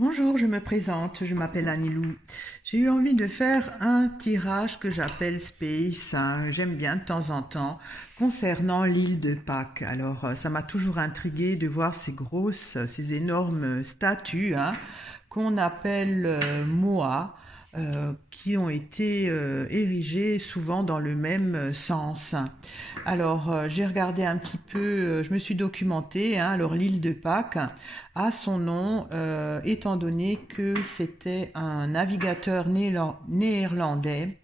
Bonjour, je me présente, je m'appelle Anilou. J'ai eu envie de faire un tirage que j'appelle Space, hein, j'aime bien de temps en temps, concernant l'île de Pâques. Alors, ça m'a toujours intrigué de voir ces grosses, ces énormes statues, hein, qu'on appelle Moa, qui ont été érigées souvent dans le même sens. Alors, j'ai regardé un petit peu, je me suis documentée, hein, alors l'île de Pâques a son nom, étant donné que c'était un navigateur néerlandais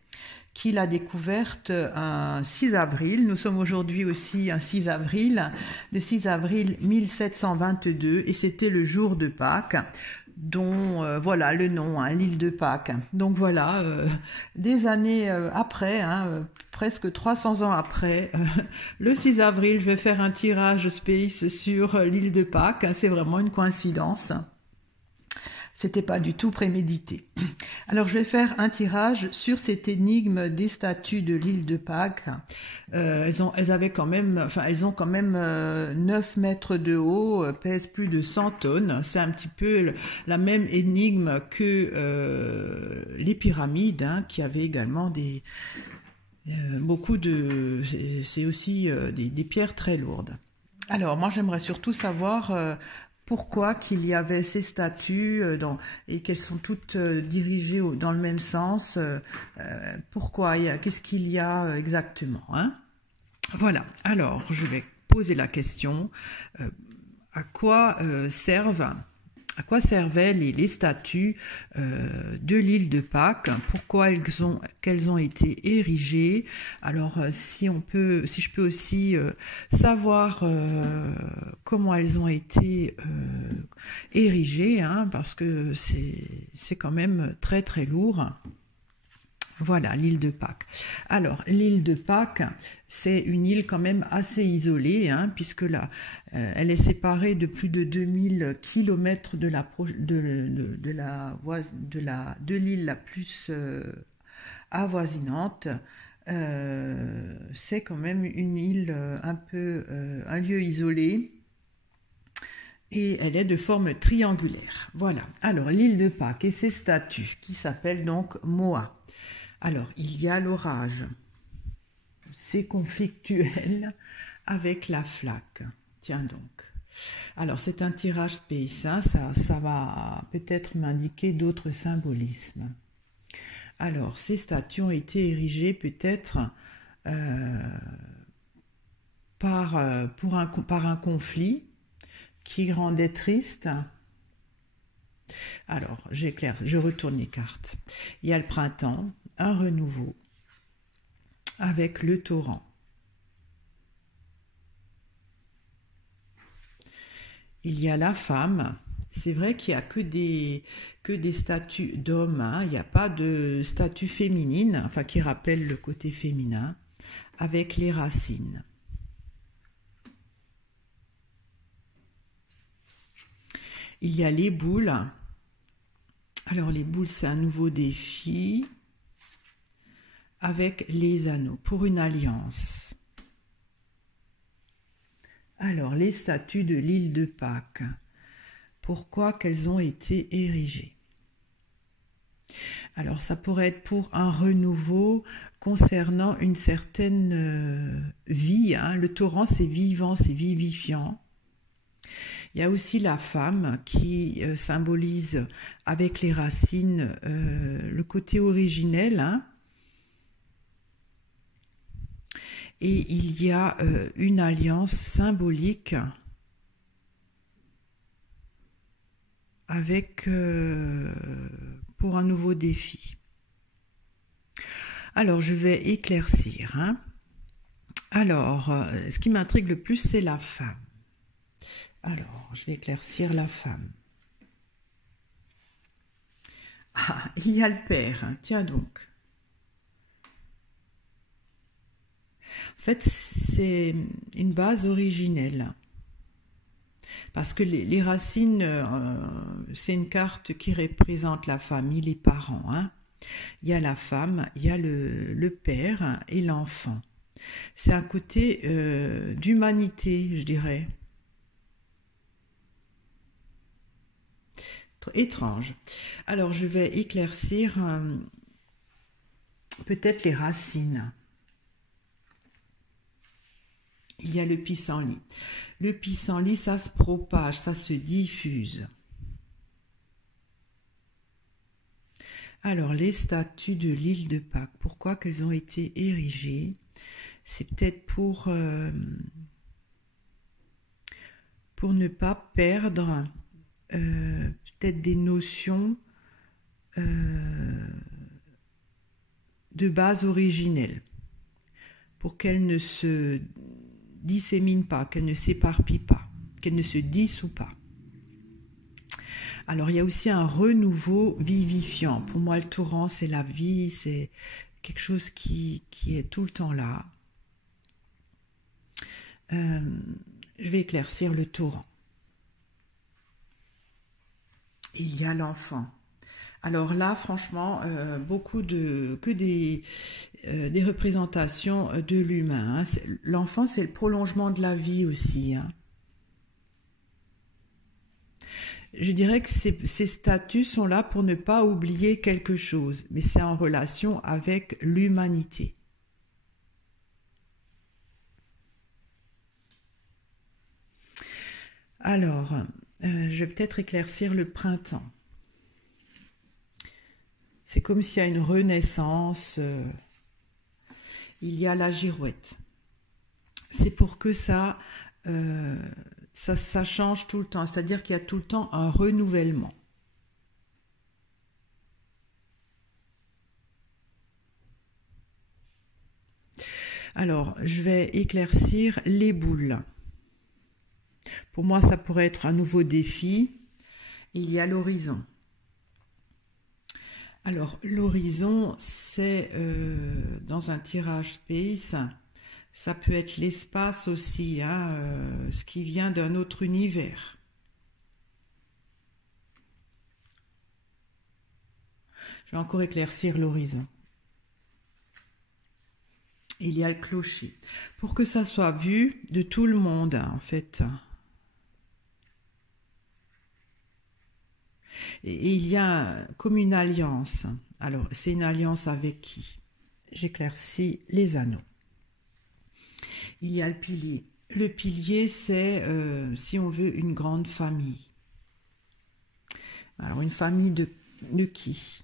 qui l'a découverte un 6 avril. Nous sommes aujourd'hui aussi un 6 avril, le 6 avril 1722, et c'était le jour de Pâques, dont voilà le nom, hein, l'île de Pâques. Donc voilà, des années après, hein, presque 300 ans après, le 6 avril, je vais faire un tirage space sur l'île de Pâques. C'est vraiment une coïncidence. C'était pas du tout prémédité. Alors je vais faire un tirage sur cette énigme des statues de l'île de Pâques. Elles ont quand même 9 mètres de haut, pèsent plus de 100 tonnes. C'est un petit peu la même énigme que les pyramides, hein, qui avaient également beaucoup de... C'est aussi des pierres très lourdes. Alors moi j'aimerais surtout savoir... pourquoi qu'il y avait ces statues et qu'elles sont toutes dirigées dans le même sens. Pourquoi? Qu'est-ce qu'il y a exactement, hein? Voilà, alors je vais poser la question. À quoi servaient les statues de l'île de Pâques? Pourquoi qu'elles ont été érigées? Alors si je peux aussi savoir comment elles ont été érigées, hein, parce que c'est quand même très très lourd. Voilà, l'île de Pâques. Alors, l'île de Pâques, c'est une île quand même assez isolée, hein, puisque là, elle est séparée de plus de 2000 kilomètres de l'île la plus avoisinante. C'est quand même une île un lieu isolé. Et elle est de forme triangulaire. Voilà. Alors, l'île de Pâques et ses statues, qui s'appellent donc Moa. Alors, il y a l'orage. C'est conflictuel avec la flaque. Tiens donc. Alors, c'est un tirage space, hein, ça va peut-être m'indiquer d'autres symbolismes. Alors, ces statues ont été érigées peut-être par un conflit qui rendait triste. Alors, j'éclaire, je retourne les cartes. Il y a le printemps, un renouveau, avec le torrent. Il y a la femme. C'est vrai qu'il n'y a que des statues d'hommes, hein. Il n'y a pas de statue féminine, enfin qui rappelle le côté féminin, avec les racines. Il y a les boules. Alors les boules, c'est un nouveau défi avec les anneaux pour une alliance. Alors les statues de l'île de Pâques. Pourquoi qu'elles ont été érigées? Alors ça pourrait être pour un renouveau concernant une certaine vie, hein. Le torrent, c'est vivant, c'est vivifiant. Il y a aussi la femme qui symbolise avec les racines le côté originel, hein. Et il y a une alliance symbolique avec pour un nouveau défi. Alors je vais éclaircir, hein. Alors ce qui m'intrigue le plus, c'est la femme. Alors, je vais éclaircir la femme. Ah, il y a le père, hein. Tiens donc. En fait, c'est une base originelle. Parce que les racines, c'est une carte qui représente la famille, les parents, hein. Il y a la femme, il y a le père et l'enfant. C'est un côté d'humanité, je dirais. étrange. Alors, je vais éclaircir peut-être les racines. Il y a le pissenlit. Le pissenlit, ça se propage, ça se diffuse. Alors, les statues de l'île de Pâques, pourquoi qu'elles ont été érigées? C'est peut-être pour ne pas perdre peut-être des notions de base originelle, pour qu'elles ne se disséminent pas, qu'elles ne s'éparpillent pas, qu'elles ne se dissouent pas. Alors, il y a aussi un renouveau vivifiant. Pour moi, le torrent, c'est la vie, c'est quelque chose qui est tout le temps là. Je vais éclaircir le torrent. Il y a l'enfant. Alors là, franchement, beaucoup que des représentations de l'humain. Hein. L'enfant, c'est le prolongement de la vie aussi. Hein. Je dirais que ces statues sont là pour ne pas oublier quelque chose, mais c'est en relation avec l'humanité. Alors, je vais peut-être éclaircir le printemps. C'est comme s'il y a une renaissance. Il y a la girouette. C'est pour que ça change tout le temps. C'est-à-dire qu'il y a tout le temps un renouvellement. Alors, je vais éclaircir les boules. Pour moi, ça pourrait être un nouveau défi. Il y a l'horizon. Alors, l'horizon, c'est dans un tirage space, ça peut être l'espace aussi, hein, ce qui vient d'un autre univers. Je vais encore éclaircir l'horizon. Il y a le clocher. Pour que ça soit vu de tout le monde, en fait. Et il y a comme une alliance. Alors, c'est une alliance avec qui? J'éclaircis les anneaux. Il y a le pilier. Le pilier, c'est, si on veut, une grande famille. Alors, une famille de qui?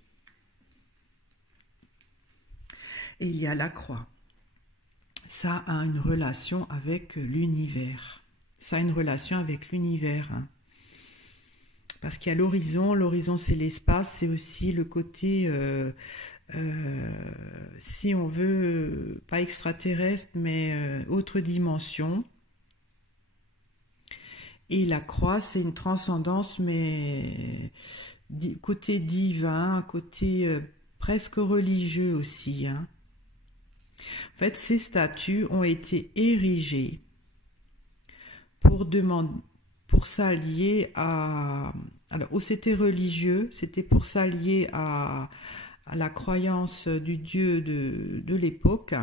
Et il y a la croix. Ça a une relation avec l'univers. Ça a une relation avec l'univers. Hein. Parce qu'il y a l'horizon. L'horizon, c'est l'espace. C'est aussi le côté, si on veut, pas extraterrestre, mais autre dimension. Et la croix, c'est une transcendance, mais côté divin, côté presque religieux aussi. Hein. En fait, ces statues ont été érigées pour s'allier à... Alors, c'était religieux, c'était pour s'allier à la croyance du dieu de l'époque,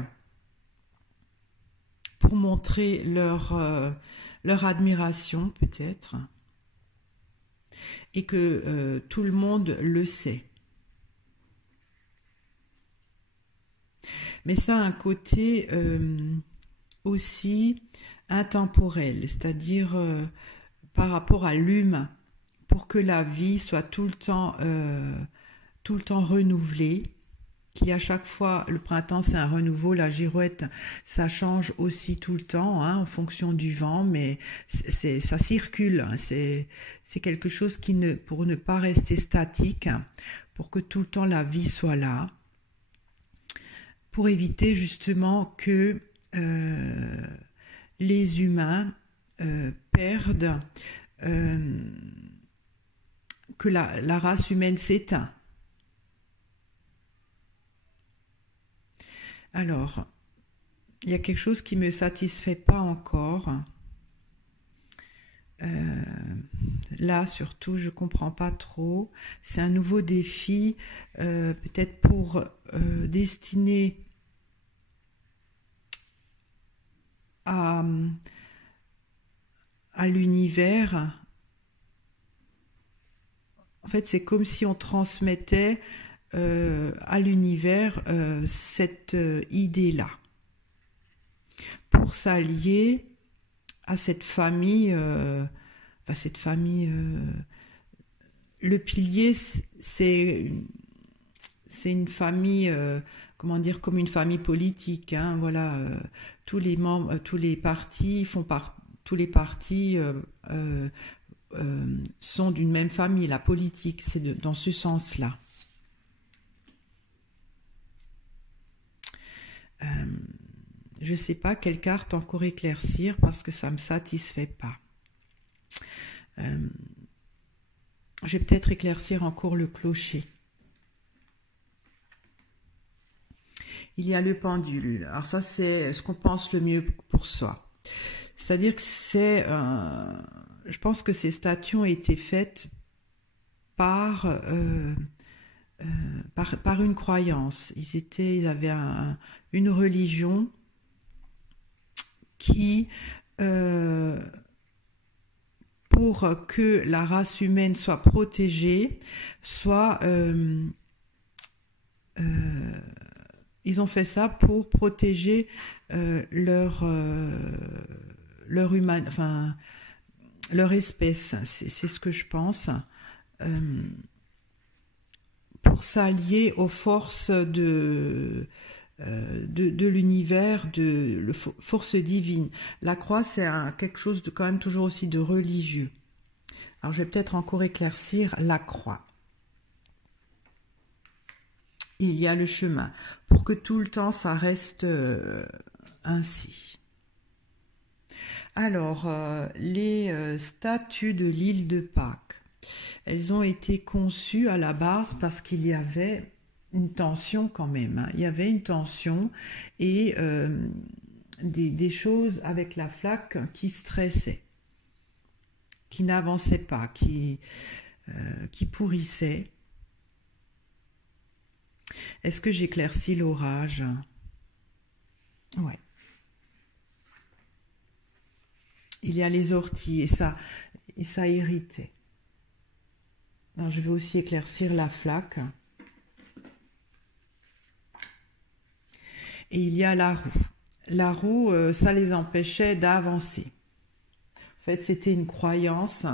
pour montrer leur admiration peut-être, et que tout le monde le sait. Mais ça a un côté aussi intemporel, c'est-à-dire par rapport à l'humain, pour que la vie soit tout le temps renouvelée, qu'il y a à chaque fois, le printemps c'est un renouveau, la girouette ça change aussi tout le temps hein, en fonction du vent, mais ça circule, hein, c'est quelque chose pour ne pas rester statique, pour que tout le temps la vie soit là, pour éviter justement que les humains perdent, que la race humaine s'éteint. Alors, il y a quelque chose qui ne me satisfait pas encore. Là, surtout, je ne comprends pas trop. C'est un nouveau défi, peut-être pour destiné à l'univers. En fait, c'est comme si on transmettait à l'univers cette idée-là pour s'allier à cette famille. Le pilier, c'est une famille, comment dire, comme une famille politique. Hein, voilà, tous les membres, tous les partis tous les partis sont d'une même famille. La politique, c'est dans ce sens-là. Je ne sais pas quelle carte encore éclaircir parce que ça ne me satisfait pas. Je vais peut-être éclaircir encore le clocher. Il y a le pendule. Alors ça, c'est ce qu'on pense le mieux pour soi. C'est-à-dire que je pense que ces statues ont été faites par une croyance. Ils avaient une religion qui, pour que la race humaine soit protégée, ils ont fait ça pour protéger leur espèce. C'est ce que je pense. Pour s'allier aux forces de l'univers, de force divine. La croix, c'est quelque chose de quand même toujours aussi de religieux. Alors, je vais peut-être encore éclaircir la croix. Il y a le chemin, pour que tout le temps, ça reste ainsi. Alors, les statues de l'île de Pâques, elles ont été conçues à la base parce qu'il y avait une tension quand même. Hein. Il y avait une tension et des choses avec la flaque qui stressaient, qui n'avançaient pas, qui pourrissaient. Est-ce que j'éclaircis l'orage? Ouais. Il y a les orties et ça irritait. Alors, je vais aussi éclaircir la flaque. Et il y a la roue. La roue, ça les empêchait d'avancer. En fait, c'était une croyance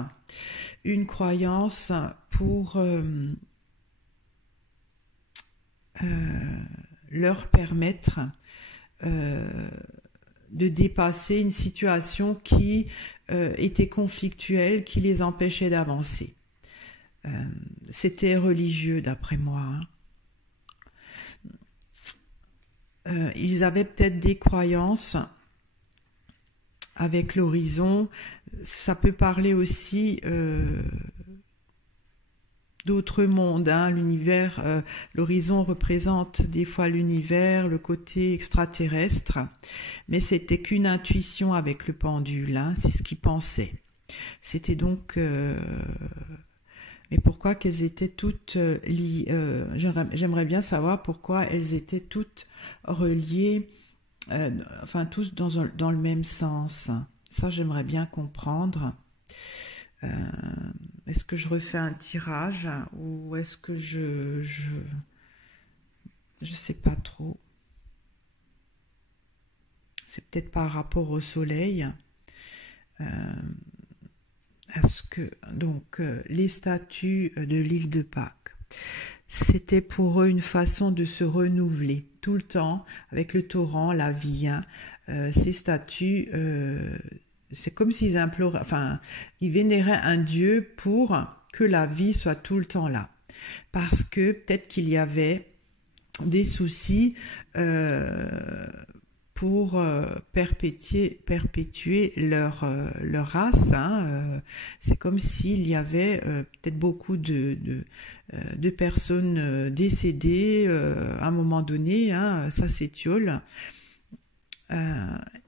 pour leur permettre de dépasser une situation qui était conflictuelle, qui les empêchait d'avancer. C'était religieux d'après moi. Hein. Ils avaient peut-être des croyances avec l'horizon. Ça peut parler aussi d'autres mondes. Hein. L'univers, l'horizon représente des fois l'univers, le côté extraterrestre, mais c'était qu'une intuition avec le pendule. Hein. C'est ce qu'ils pensaient. C'était donc... mais pourquoi qu'elles étaient toutes liées, j'aimerais bien savoir pourquoi elles étaient toutes reliées, enfin tous dans le même sens. Ça, j'aimerais bien comprendre. Est-ce que je refais un tirage ou est-ce que je sais pas trop. C'est peut-être par rapport au soleil. Donc les statues de l'île de Pâques, c'était pour eux une façon de se renouveler tout le temps avec le torrent, la vie. Hein. Ces statues, c'est comme s'ils imploraient, enfin, ils vénéraient un dieu pour que la vie soit tout le temps là, parce que peut-être qu'il y avait des soucis pour perpétuer leur race. Hein. C'est comme s'il y avait peut-être beaucoup de personnes décédées à un moment donné, hein, ça s'étiole.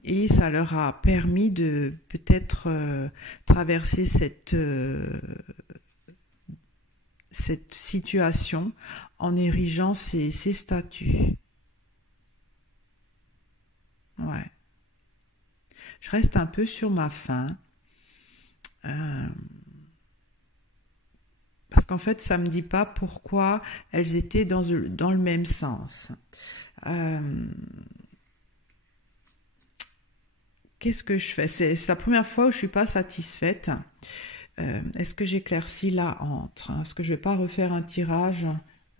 Et ça leur a permis de peut-être traverser cette situation en érigeant ces statues. Ouais. Je reste un peu sur ma faim. Parce qu'en fait, ça me dit pas pourquoi elles étaient dans le même sens. Qu'est-ce que je fais? C'est la première fois où je suis pas satisfaite. Est-ce que j'éclaircis là entre? Est-ce que je vais pas refaire un tirage?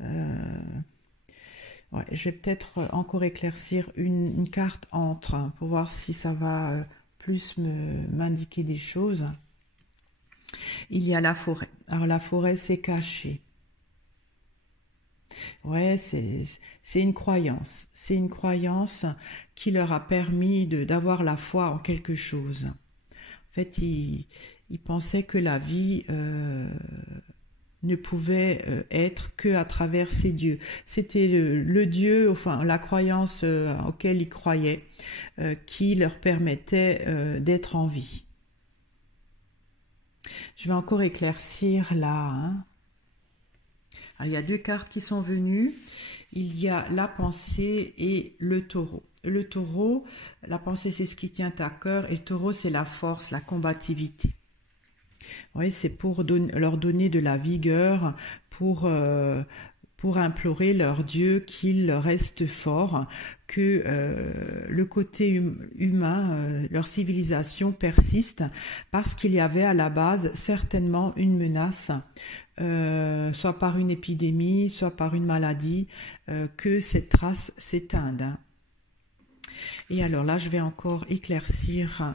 Ouais, je vais peut-être encore éclaircir une carte entre pour voir si ça va plus m'indiquer des choses. Il y a la forêt. Alors la forêt, c'est caché. Ouais, c'est une croyance. C'est une croyance qui leur a permis d'avoir la foi en quelque chose. En fait, ils pensaient que la vie ne pouvait être que à travers ces dieux. C'était le dieu, enfin la croyance auquel ils croyaient, qui leur permettait d'être en vie. Je vais encore éclaircir là. Hein. Alors, il y a 2 cartes qui sont venues. Il y a la pensée et le taureau. Le taureau, la pensée, c'est ce qui tient à cœur, et le taureau, c'est la force, la combativité. Oui, c'est pour leur donner de la vigueur, pour implorer leur Dieu qu'il reste fort, que le côté humain, leur civilisation persiste, parce qu'il y avait à la base certainement une menace, soit par une épidémie, soit par une maladie, que cette race s'éteinde. Et alors là, je vais encore éclaircir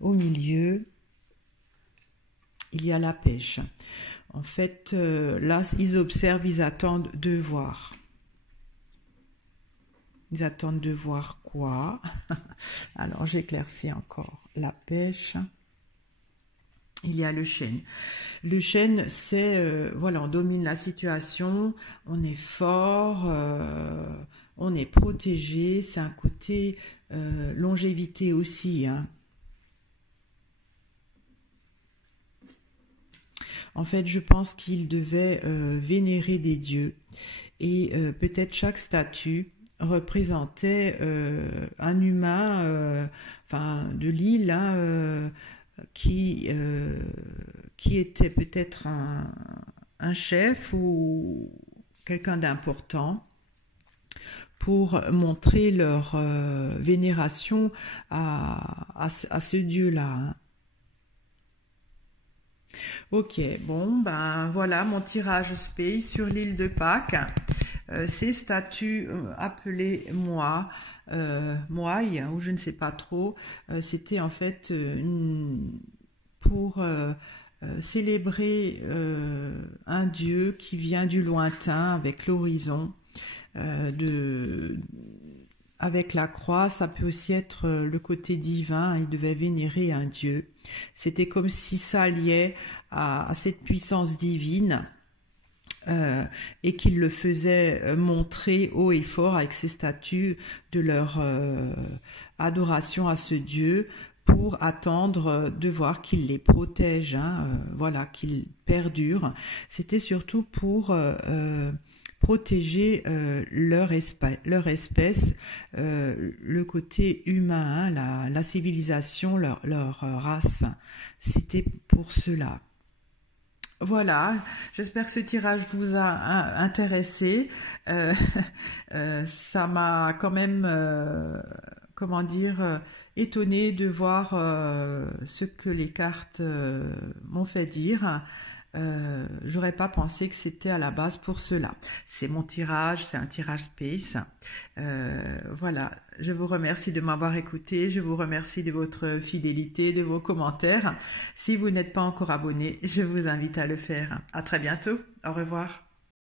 au milieu. Il y a la pêche. En fait, là, ils observent, ils attendent de voir. Ils attendent de voir quoi? Alors, j'éclaircis encore la pêche. Il y a le chêne. Le chêne, c'est, voilà, on domine la situation, on est fort, on est protégé. C'est un côté longévité aussi, hein. En fait, je pense qu'ils devaient vénérer des dieux et peut-être chaque statue représentait un humain, enfin de l'île, hein, qui était peut-être un chef ou quelqu'un d'important pour montrer leur vénération à ce dieu-là, hein. Ok, bon, ben voilà mon tirage space sur l'île de Pâques. Ces statues appelées Moai, ou je ne sais pas trop, c'était en fait pour célébrer un dieu qui vient du lointain avec l'horizon, avec la croix. Ça peut aussi être le côté divin, il devait vénérer un dieu. C'était comme si ça liait à cette puissance divine et qu'il le faisait montrer haut et fort avec ces statues de leur adoration à ce dieu pour attendre de voir qu'il les protège, hein, voilà, qu'il perdure. C'était surtout pour protéger leur espèce, le côté humain, hein, la civilisation, leur race. C'était pour cela. Voilà, j'espère que ce tirage vous a intéressé. Ça m'a quand même, comment dire, étonnée de voir ce que les cartes m'ont fait dire. J'aurais pas pensé que c'était à la base pour cela. C'est mon tirage, c'est un tirage space. Voilà, je vous remercie de m'avoir écouté, je vous remercie de votre fidélité, de vos commentaires. Si vous n'êtes pas encore abonné, je vous invite à le faire. À très bientôt, au revoir.